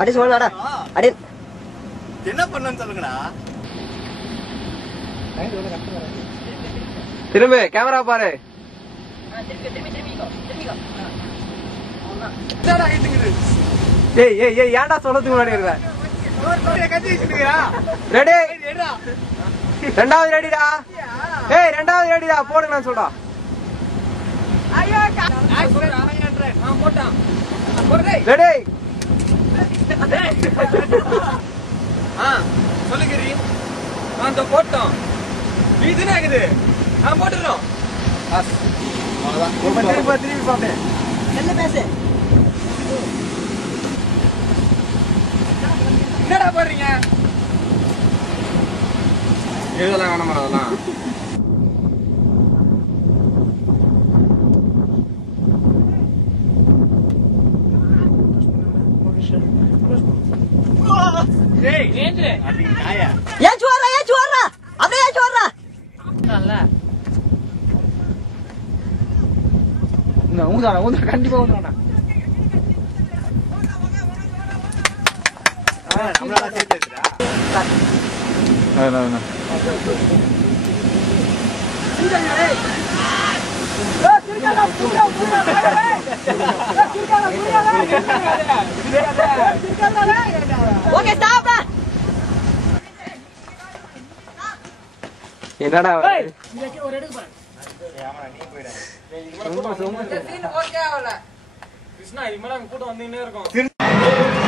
அடி சொல்லுடா அடி என்ன பண்ணன்னு சொல்லுங்கடா. திரும்ப கேமரா பாரு. ஏய் ஏய் ஏய் ஏன்டா சொல்லதுக்கு முன்னாடி இருக்க? ரெடி? ரெண்டாவது ரெடிடா. ஏய் ரெண்டாவது ரெடிடா போடுங்க நான் சொல்றா. ரெடி? சொல்லுகிறீ அந்த போட்டோம் இதுனா இருக்குது போட்டுறோம். திருப்பி பாப்பேன் என்ன பேசு என்னடா போடுறீங்க? இதெல்லாம் வேணாமா அதெல்லாம்? ஏன் சுவர்றா அப்படியே ஏன் சுவர்றா ஊந்தா கண்டிப்பா ஊந்தாடா. நம்மளால சேர்த்துடா. Okay stop. என்னடா கிருஷ்ணா இது மேல கூட்டம் வந்துட்டே இருக்கும்.